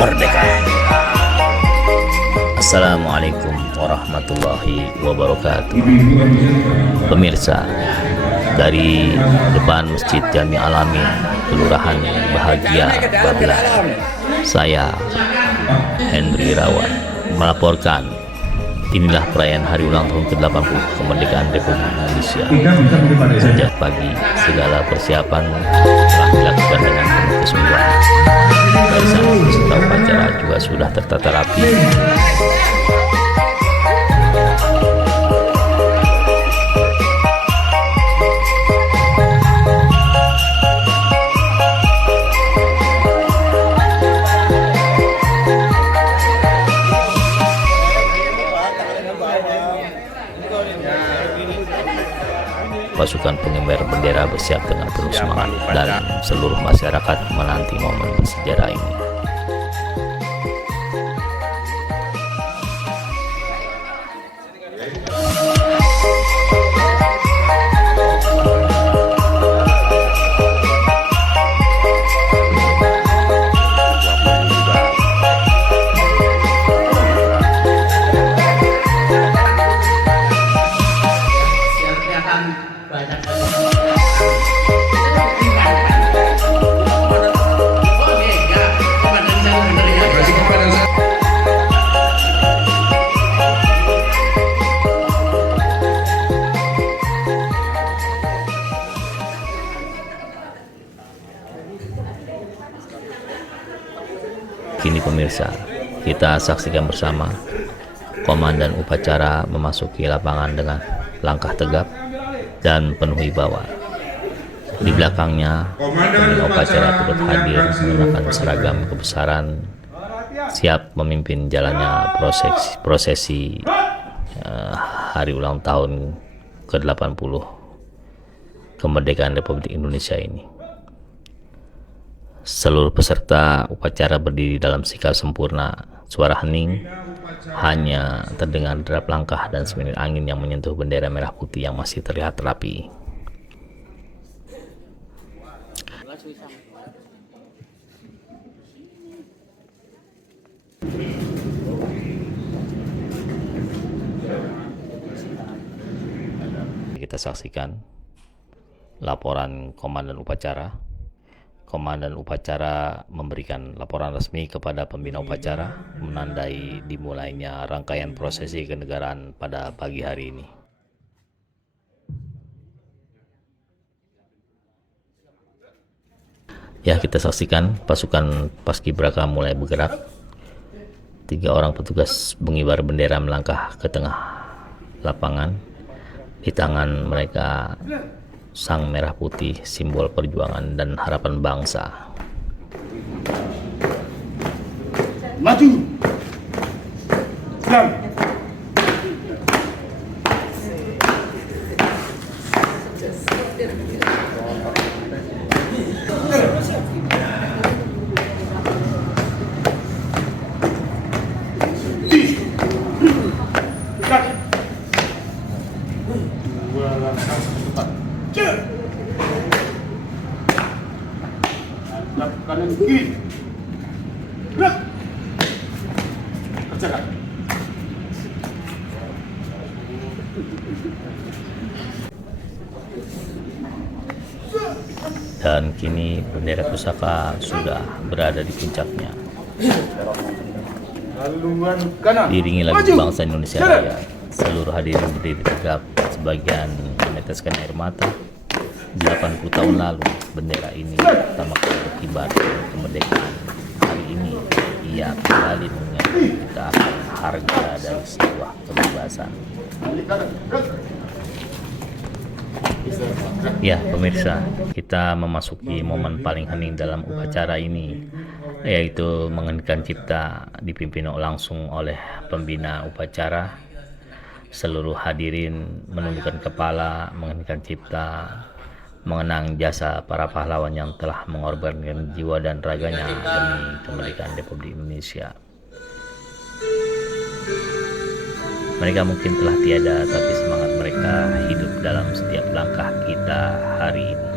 merdeka. Assalamualaikum warahmatullahi wabarakatuh. Pemirsa, dari depan Masjid Jami Alamin, Kelurahan Bahagia Babelan, saya Henry Irawan melaporkan inilah perayaan hari ulang tahun ke-80 kemerdekaan Republik Indonesia. Sejak pagi, segala persiapan telah dilakukan dengan penuh kesungguhan. Barisan peserta upacara juga sudah tertata rapi. Pasukan pengibar bendera bersiap dengan penuh semangat dan seluruh masyarakat menanti momen bersejarah ini. Kini pemirsa, kita saksikan bersama komandan upacara memasuki lapangan dengan langkah tegap dan penuh wibawa. Di belakangnya, pembina upacara turut hadir menggunakan seragam kebesaran, siap memimpin jalannya prosesi hari ulang tahun ke-80 kemerdekaan Republik Indonesia ini. Seluruh peserta upacara berdiri dalam sikap sempurna. Suara hening hanya terdengar derap langkah dan seminit angin yang menyentuh bendera merah putih yang masih terlihat rapi. Kita saksikan laporan komandan upacara. Komandan upacara memberikan laporan resmi kepada pembina upacara menandai dimulainya rangkaian prosesi kenegaraan pada pagi hari ini. Ya, kita saksikan pasukan Paskibraka mulai bergerak. 3 orang petugas pengibar bendera melangkah ke tengah lapangan. Di tangan mereka sang merah putih, simbol perjuangan dan harapan bangsa. Maju. Diam. Kanan kiri. Gerak. Kerjakan. Dan kini bendera pusaka sudah berada di puncaknya. Haluan kanan. Diiringi lagu bangsa Indonesia Raya, seluruh hadirin berdiri tegap, sebagian meneteskan air mata. 80 tahun lalu, bendera ini pertama kali berkibar kemerdekaan. Hari ini, ia kembali mengingatkan kita akan harga dari sebuah kebebasan. Ya, pemirsa, kita memasuki momen paling hening dalam upacara ini, yaitu mengenakan cipta dipimpin langsung oleh pembina upacara. Seluruh hadirin menundukkan kepala, mengenakan cipta, mengenang jasa para pahlawan yang telah mengorbankan jiwa dan raganya demi kemerdekaan Republik Indonesia. Mereka mungkin telah tiada, tapi semangat mereka hidup dalam setiap langkah kita hari ini.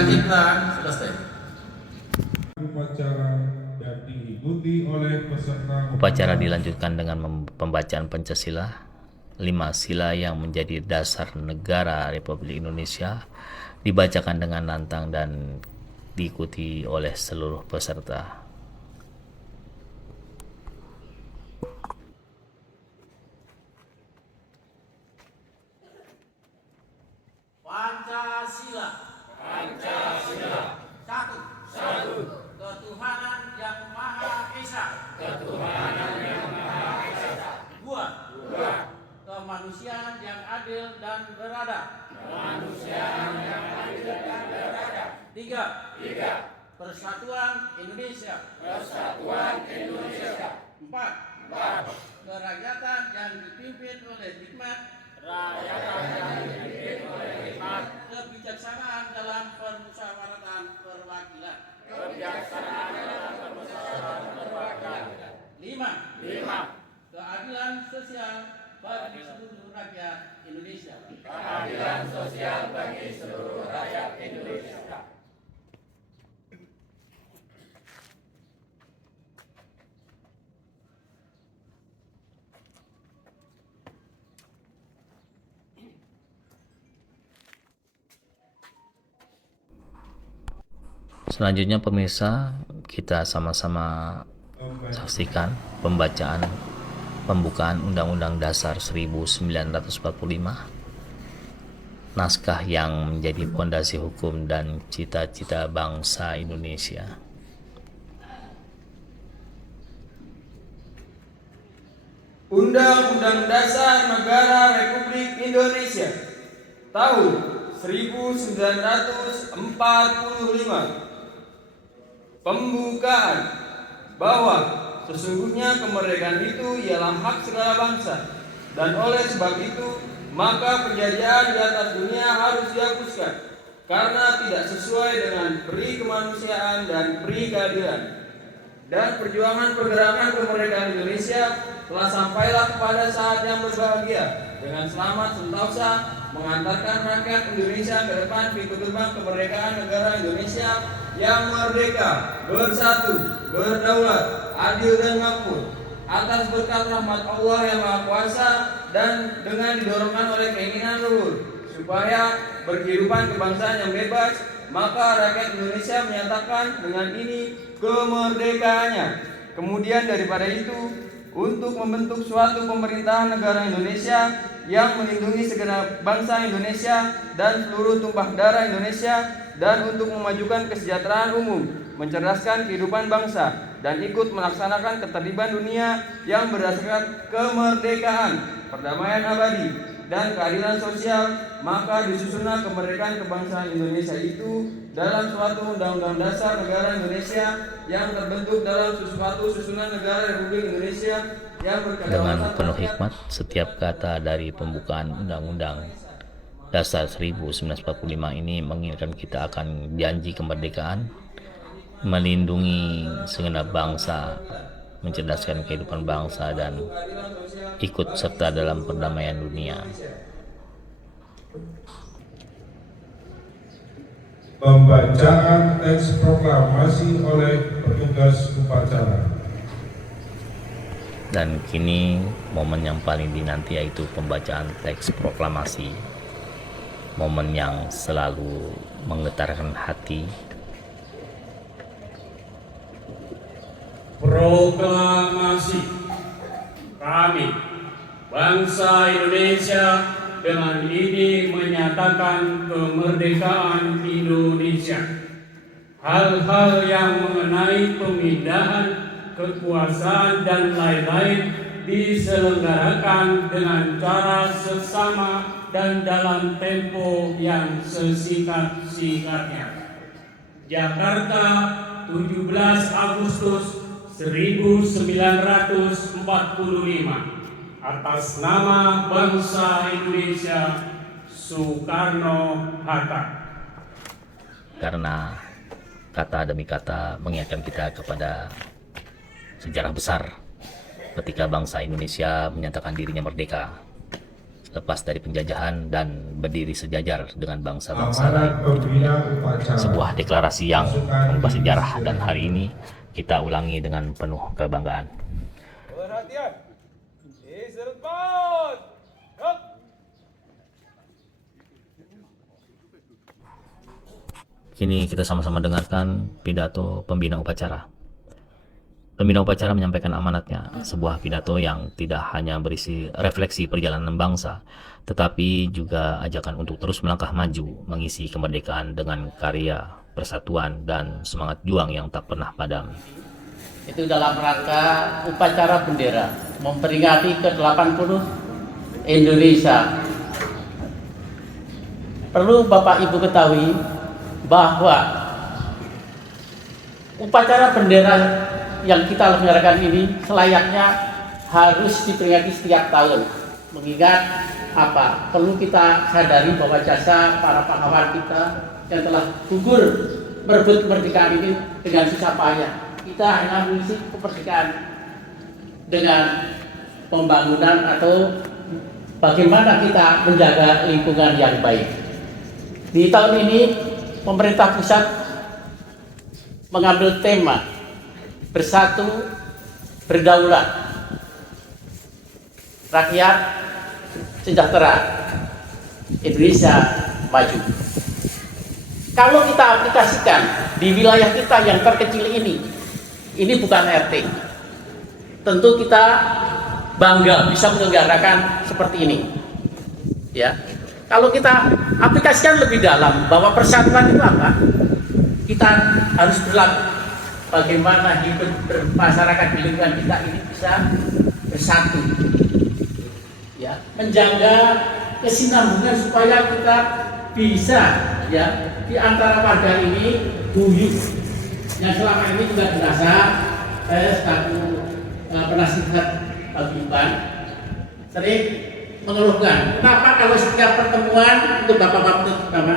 Lanjutkan, selesai. Upacara dan diikuti oleh peserta. Upacara dilanjutkan dengan pembacaan Pancasila, 5 sila yang menjadi dasar negara Republik Indonesia, dibacakan dengan lantang dan diikuti oleh seluruh peserta. Pancasila. Pancasila. Satu. Satu. Ketuhanan yang Maha Esa. Ketuhanan yang Maha Esa. Dua. Dua. Kemanusiaan yang adil dan beradab. Kemanusiaan yang adil dan beradab. Tiga. Tiga. Persatuan Indonesia. Persatuan Indonesia. Empat. Empat. Kerakyatan yang dipimpin oleh hikmat. Rakyatan yang dipimpin oleh hikmat. Kebijaksanaan dalam permusyawaratan perwakilan. Kebijaksanaan dalam permusyawaratan perwakilan. Lima. Lima. Keadilan sosial bagi seluruh rakyat Indonesia. Keadilan sosial bagi seluruh rakyat Indonesia. Selanjutnya pemirsa, kita sama-sama saksikan pembacaan pembukaan Undang-Undang Dasar 1945, naskah yang menjadi fondasi hukum dan cita-cita bangsa Indonesia. Undang-Undang Dasar Negara Republik Indonesia tahun 1945. Pembukaan bahwa sesungguhnya kemerdekaan itu ialah hak segala bangsa, dan oleh sebab itu maka penjajahan di atas dunia harus dihapuskan karena tidak sesuai dengan peri kemanusiaan dan peri keadilan. Dan perjuangan pergerakan kemerdekaan Indonesia telah sampailah kepada saat yang berbahagia dengan selamat sentosa mengantarkan rakyat Indonesia ke depan pintu gerbang kemerdekaan negara Indonesia yang merdeka, bersatu, berdaulat, adil dan makmur atas berkat rahmat Allah yang Maha Kuasa dan dengan didorongkan oleh keinginan luhur supaya berkehidupan kebangsaan yang bebas, maka rakyat Indonesia menyatakan dengan ini kemerdekaannya. Kemudian daripada itu, untuk membentuk suatu pemerintahan negara Indonesia yang melindungi segenap bangsa Indonesia dan seluruh tumpah darah Indonesia, dan untuk memajukan kesejahteraan umum, mencerdaskan kehidupan bangsa, dan ikut melaksanakan ketertiban dunia yang berdasarkan kemerdekaan, perdamaian abadi, dan keadilan sosial, maka disusunlah kemerdekaan kebangsaan Indonesia itu dalam suatu undang-undang dasar negara Indonesia yang terbentuk dalam suatu susunan negara Republik Indonesia yang Dengan penuh hikmat, setiap kata dari pembukaan Undang-Undang Dasar 1945 ini mengingatkan kita akan janji kemerdekaan, melindungi segenap bangsa, mencerdaskan kehidupan bangsa, dan ikut serta dalam perdamaian dunia. Pembacaan teks proklamasi oleh petugas upacara. Dan kini momen yang paling dinanti yaitu pembacaan teks proklamasi, momen yang selalu menggetarkan hati. Proklamasi. Kami, bangsa Indonesia, dengan ini menyatakan kemerdekaan Indonesia. Hal-hal yang mengenai pemindahan kekuasaan dan lain-lain diselenggarakan dengan cara seksama dan dalam tempo yang sesingkat-singkatnya. Jakarta, 17 Agustus 1945. Atas nama bangsa Indonesia, Soekarno-Hatta. Karena kata demi kata mengingatkan kita kepada sejarah besar ketika bangsa Indonesia menyatakan dirinya merdeka. lepas dari penjajahan dan berdiri sejajar dengan bangsa-bangsa lain. Amanat pembina upacara. Sebuah deklarasi yang mengubah sejarah, dan hari ini kita ulangi dengan penuh kebanggaan. Perhatian. Serempat. Kini kita sama-sama dengarkan pidato pembina upacara. Pembina upacara menyampaikan amanatnya, sebuah pidato yang tidak hanya berisi refleksi perjalanan bangsa, tetapi juga ajakan untuk terus melangkah maju, mengisi kemerdekaan dengan karya, persatuan, dan semangat juang yang tak pernah padam. Itu dalam rangka upacara bendera memperingati ke-80 Indonesia. Perlu Bapak Ibu ketahui bahwa upacara bendera yang kita selenggarakan ini selayaknya harus diperingati setiap tahun. Mengingat apa? Perlu kita sadari bahwa jasa para pahlawan kita yang telah gugur merebut kemerdekaan ini dengan susah payah. Kita hanya mengisi kemerdekaan dengan pembangunan atau bagaimana kita menjaga lingkungan yang baik. Di tahun ini pemerintah pusat mengambil tema bersatu, berdaulat, rakyat sejahtera, Indonesia maju. Kalau kita aplikasikan di wilayah kita yang terkecil ini bukan RT. Tentu kita bangga bisa menyelenggarakan seperti ini. Ya. Kalau kita aplikasikan lebih dalam bahwa persatuan itu apa? Kita harus berlaku bagaimana hidup bermasyarakat di lingkungan kita ini bisa bersatu, ya, menjaga kesinambungan supaya kita bisa, ya, di antara warga ini guyup. Yang selama ini juga dirasa saya selaku penasihat paguyuban sering mengeluhkan, kenapa kalau setiap pertemuan untuk bapak-bapak terutama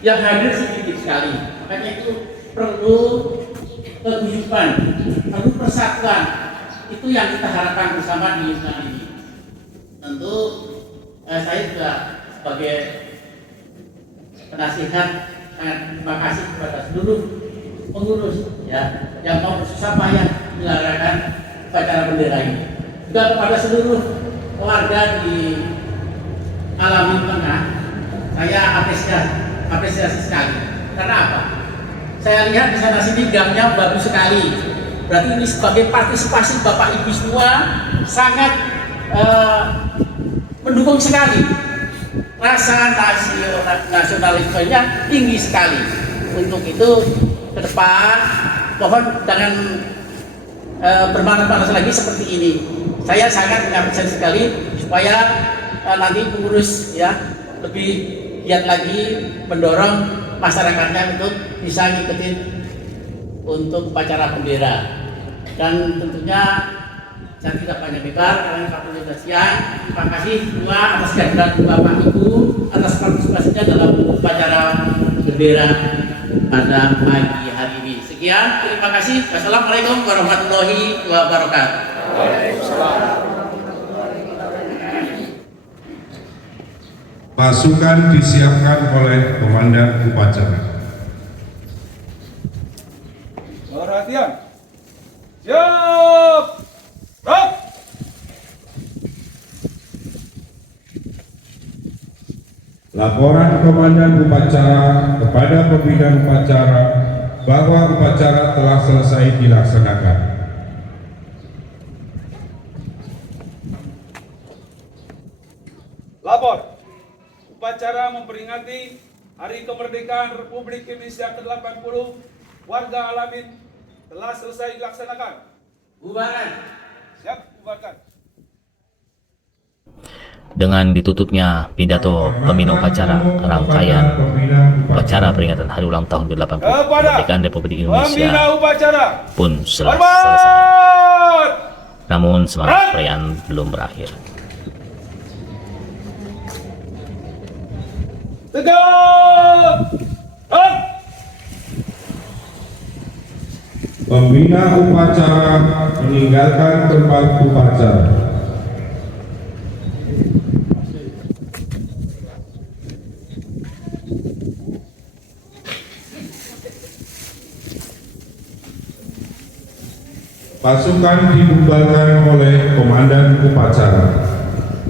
yang hadir sedikit sekali. Makanya itu perlu keguyuban, perlu persatuan. Itu yang kita harapkan bersama di lingkungan ini. Tentu saya juga sebagai penasihat sangat terima kasih kepada seluruh pengurus, ya, yang mau bersusah payah menyelenggarakan upacara bendera ini. Juga kepada seluruh warga di Alamin Tengah, saya apresiasi sekali. Karena apa? Saya lihat di sana sini gangnya bagus sekali. Berarti ini sebagai partisipasi Bapak Ibu semua sangat mendukung sekali. Rasa nasionalismenya tinggi sekali. Untuk itu ke depan mohon jangan bermanas-manas lagi seperti ini. Saya sangat mengapresiasi sekali supaya nanti pengurus, ya, lebih giat lagi mendorong masyarakatnya untuk bisa ngikutin untuk upacara bendera. Dan tentunya saya tidak banyak lebar karena waktunya sudah siang. Terima kasih semua atas kehadiran Bapak Ibu, atas partisipasinya dalam upacara bendera pada pagi hari ini. Sekian, terima kasih. Wassalamualaikum warahmatullahi wabarakatuh. Pasukan disiapkan oleh Komandan Upacara. Perhatian. Siap. Stop. Laporan Komandan Upacara kepada pembina upacara bahwa upacara telah selesai dilaksanakan. Lapor. Upacara memperingati Hari Kemerdekaan Republik Indonesia ke-80 warga Alamin telah selesai dilaksanakan. Bubaran. Siap, bubarkan. Dengan ditutupnya pidato pembina upacara, rangkaian upacara peringatan hari ulang tahun ke-80 kemerdekaan Republik Pembina Indonesia upacara. pun selesai. Hormat. Namun semangat perayaan belum berakhir. Tegak. Hop. Pembina upacara meninggalkan tempat upacara. Pasukan dibubarkan oleh Komandan Upacara.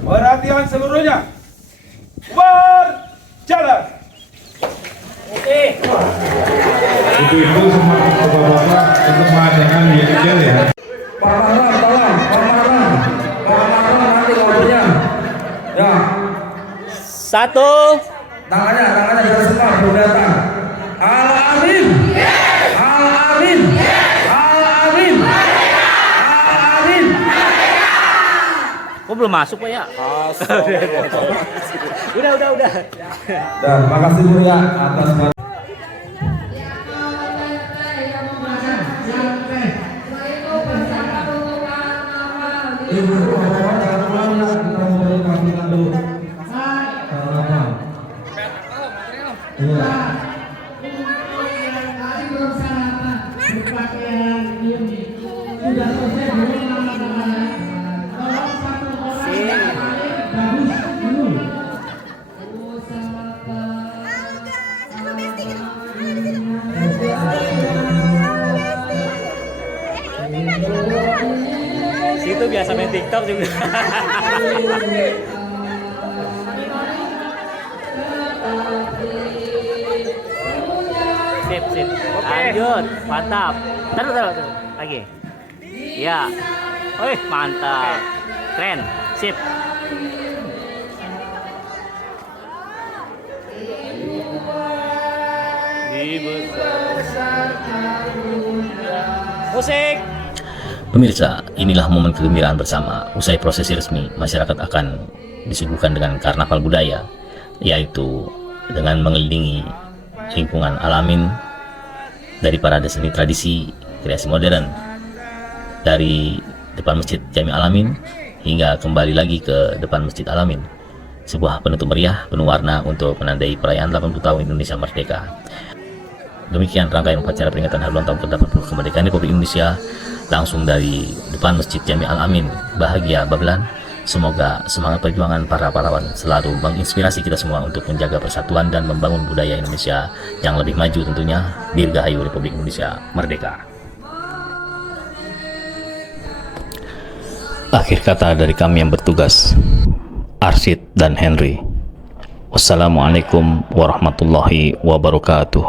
Perhatian seluruhnya. Berjalan. Ibu-ibu semua bapak-bapak untuk jangan dikecil ya. Pak Marwan, tolong, Pak Marwan nanti ngobrolnya. Ya, Satu. tangannya kita semua belum datang. Al-Amin, Al-Amin, Al-Amin, Al-Amin. Kok belum masuk Pak ya? Udah. Dan makasih Bu ya atas Situ biasa main TikTok juga. Sip. Lanjut, mantap. Taruh. Lagi. Ya. Wih, mantap. Keren. Sip. Musik. Pemirsa, inilah momen kegembiraan bersama. Usai prosesi resmi, masyarakat akan disuguhkan dengan karnaval budaya, yaitu dengan mengelilingi lingkungan Al-Amin dari parade seni tradisi kreasi modern dari depan Masjid Jami Al-Amin hingga kembali lagi ke depan Masjid Al-Amin. Sebuah penutup meriah penuh warna untuk menandai perayaan 80 tahun Indonesia Merdeka. Demikian rangkaian upacara peringatan hari ulang tahun ke-80 kemerdekaan Republik Indonesia langsung dari depan Masjid Jami Al-Amin. Bahagia Babelan. Semoga semangat perjuangan para pahlawan selalu menginspirasi kita semua untuk menjaga persatuan dan membangun budaya Indonesia yang lebih maju tentunya. Dirgahayu Republik Indonesia Merdeka. Akhir kata dari kami yang bertugas, Arsyid dan Henry. Wassalamualaikum warahmatullahi wabarakatuh.